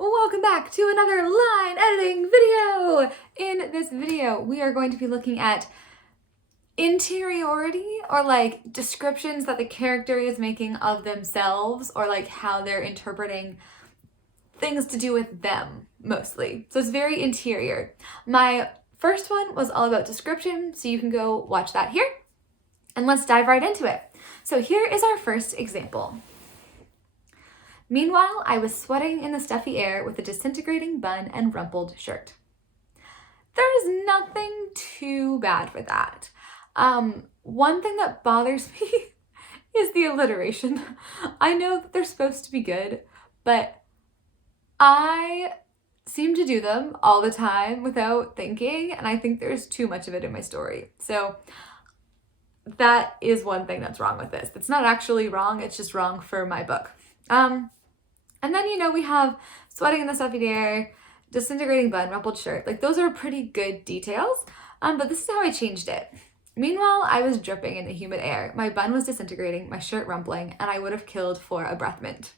Welcome back to another line editing video! In this video, we are going to be looking at interiority, or like descriptions that the character is making of themselves, or like how they're interpreting things to do with them, mostly. So it's very interior. My first one was all about description, so you can go watch that here. And let's dive right into it. So here is our first example. Meanwhile, I was sweating in the stuffy air with a disintegrating bun and rumpled shirt. There's nothing too bad with that. One thing that bothers me is the alliteration. I know that they're supposed to be good, but I seem to do them all the time without thinking, and I think there's too much of it in my story. So that is one thing that's wrong with this. It's not actually wrong, it's just wrong for my book. And then, we have sweating in the stuffy air, disintegrating bun, rumpled shirt. Like, those are pretty good details, but this is how I changed it. Meanwhile, I was dripping in the humid air. My bun was disintegrating, my shirt rumpling, and I would have killed for a breath mint.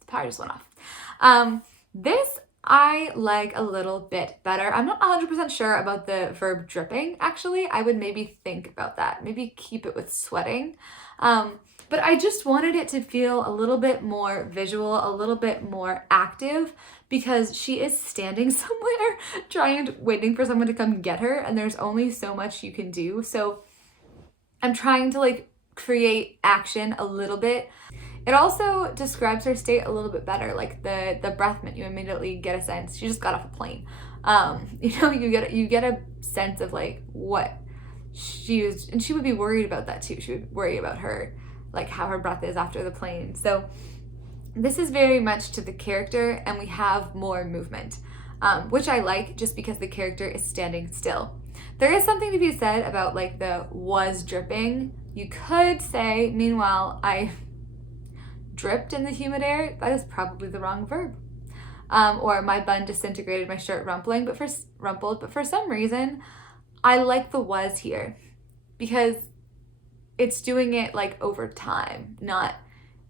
The power just went off. This I like a little bit better. I'm not 100% sure about the verb dripping, actually. I would maybe think about that. Maybe keep it with sweating. But I just wanted it to feel a little bit more visual, a little bit more active, because she is standing somewhere waiting for someone to come get her, and there's only so much you can do. So I'm trying to create action a little bit. It also describes her state a little bit better, like the breath mint. You immediately get a sense. She just got off a plane. You get a sense of what she was, and she would be worried about that too. She would worry about her, how her breath is after the plane. So this is very much to the character, and we have more movement, which I like just because the character is standing still. There is something to be said about the was dripping. You could say, meanwhile, I dripped in the humid air. That is probably the wrong verb. Or my bun disintegrated, my shirt rumpled, but for some reason, I like the was here because it's doing it over time, not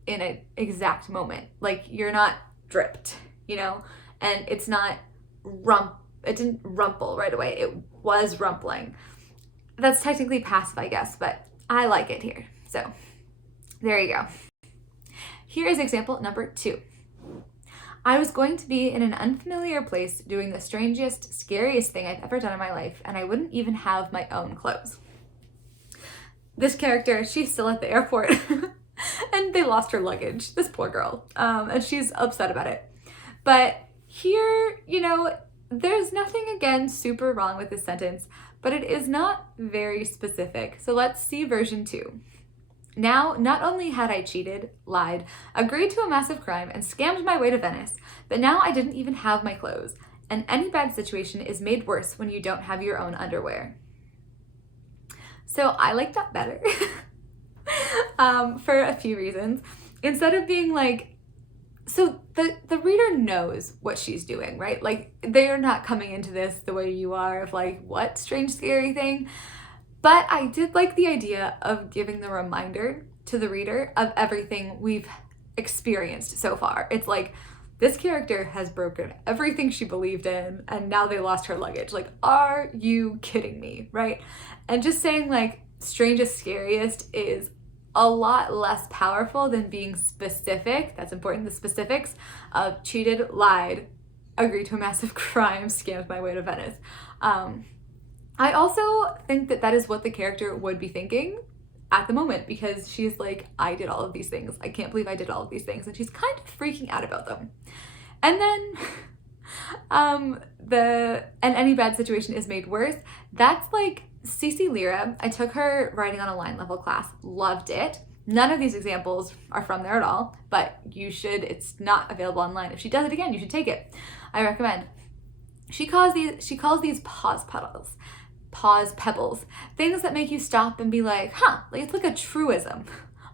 in an exact moment. You're not dripped, and it's not it didn't rumple right away. It was rumpling. That's technically passive, I guess, but I like it here. So there you go. Here is example number 2. I was going to be in an unfamiliar place doing the strangest, scariest thing I've ever done in my life, and I wouldn't even have my own clothes. This character, she's still at the airport and they lost her luggage, this poor girl, and she's upset about it. But here, there's nothing, again, super wrong with this sentence, but it is not very specific. So let's see version 2. Now, not only had I cheated, lied, agreed to a massive crime, and scammed my way to Venice, but now I didn't even have my clothes. And any bad situation is made worse when you don't have your own underwear. So I like that better for a few reasons. Instead of being so the reader knows what she's doing, right? They're not coming into this the way you are of what strange, scary thing. But I did like the idea of giving the reminder to the reader of everything we've experienced so far. It's this character has broken everything she believed in, and now they lost her luggage. Are you kidding me, right? And just saying strangest, scariest is a lot less powerful than being specific. That's important, the specifics of cheated, lied, agreed to a massive crime, scammed my way to Venice. I also think that is what the character would be thinking at the moment, because she's I did all of these things. I can't believe I did all of these things. And she's kind of freaking out about them. And then and any bad situation is made worse. That's Cece Lyra. I took her writing on a line level class, loved it. None of these examples are from there at all, but you should, it's not available online. If she does it again, you should take it. I recommend. She calls these pause pebbles, things that make you stop and be it's like a truism.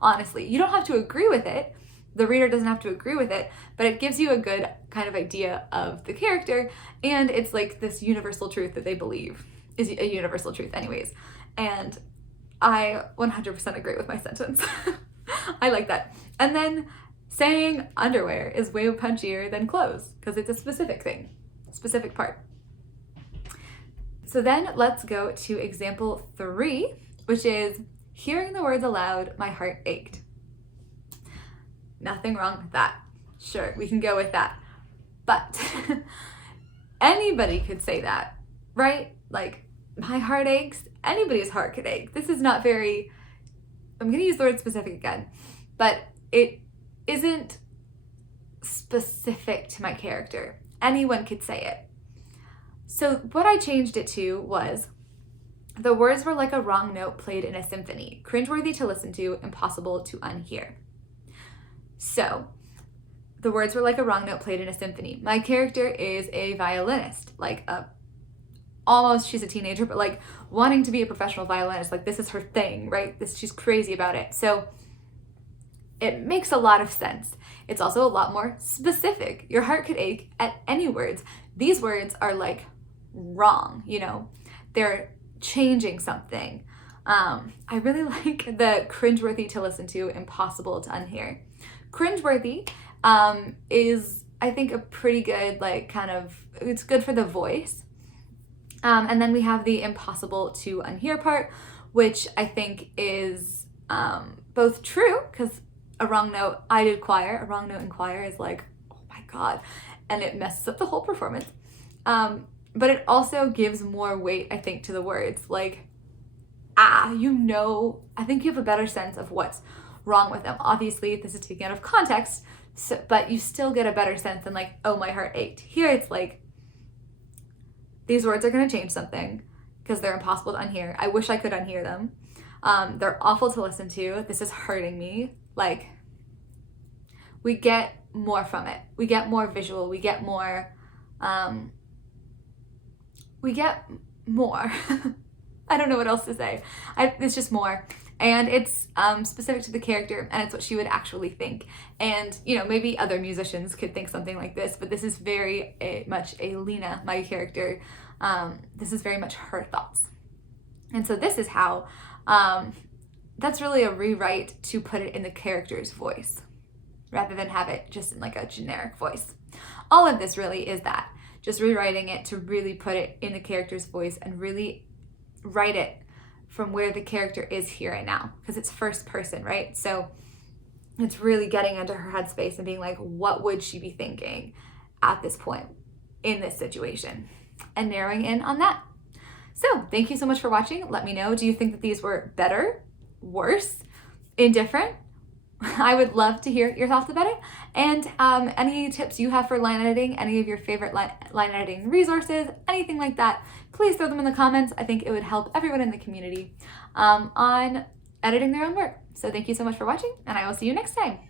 Honestly, you don't have to agree with it. The reader doesn't have to agree with it, but it gives you a good kind of idea of the character, and it's this universal truth that they believe is a universal truth anyways. And I 100% agree with my sentence. I like that. And then Saying underwear is way punchier than clothes because it's a specific thing, specific part. So then let's go to example 3, which is hearing the words aloud, my heart ached. Nothing wrong with that. Sure, we can go with that. But anybody could say that, right? Like, my heart aches, anybody's heart could ache. This is not very, I'm going to use the word specific again, but it isn't specific to my character. Anyone could say it. So what I changed it to was, the words were like a wrong note played in a symphony, cringeworthy to listen to, impossible to unhear. So the words were like a wrong note played in a symphony. My character is a violinist, like she's a teenager, but like wanting to be a professional violinist, like this is her thing, right? She's crazy about it. So it makes a lot of sense. It's also a lot more specific. Your heart could ache at any words. These words are like wrong, they're changing something. I really like the cringeworthy to listen to, impossible to unhear. Cringeworthy is, I think, a pretty good, it's good for the voice. And then we have the impossible to unhear part, which I think is both true, because a wrong note, I did choir, a wrong note in choir is like, oh my God, and it messes up the whole performance. But it also gives more weight, I think, to the words, like, I think you have a better sense of what's wrong with them. Obviously, this is taken out of context, but you still get a better sense than like, oh, my heart ached. Here it's like, these words are going to change something because they're impossible to unhear. I wish I could unhear them. They're awful to listen to. This is hurting me. Like, we get more from it. We get more visual. We get more. I don't know what else to say. It's just more. And it's specific to the character, and it's what she would actually think. And, maybe other musicians could think something like this, but this is very much a Lena, my character. This is very much her thoughts. And so this is how, that's really a rewrite to put it in the character's voice, rather than have it just in like a generic voice. All of this really is that, just rewriting it to really put it in the character's voice and really write it from where the character is here and now, because it's first person, right? So it's really getting into her headspace and being like, what would she be thinking at this point in this situation, and narrowing in on that. So thank you so much for watching. Let me know, do you think that these were better, worse, indifferent? I would love to hear your thoughts about it. And any tips you have for line editing, any of your favorite line editing resources, anything like that, please throw them in the comments. I think it would help everyone in the community on editing their own work. So thank you so much for watching, and I will see you next time.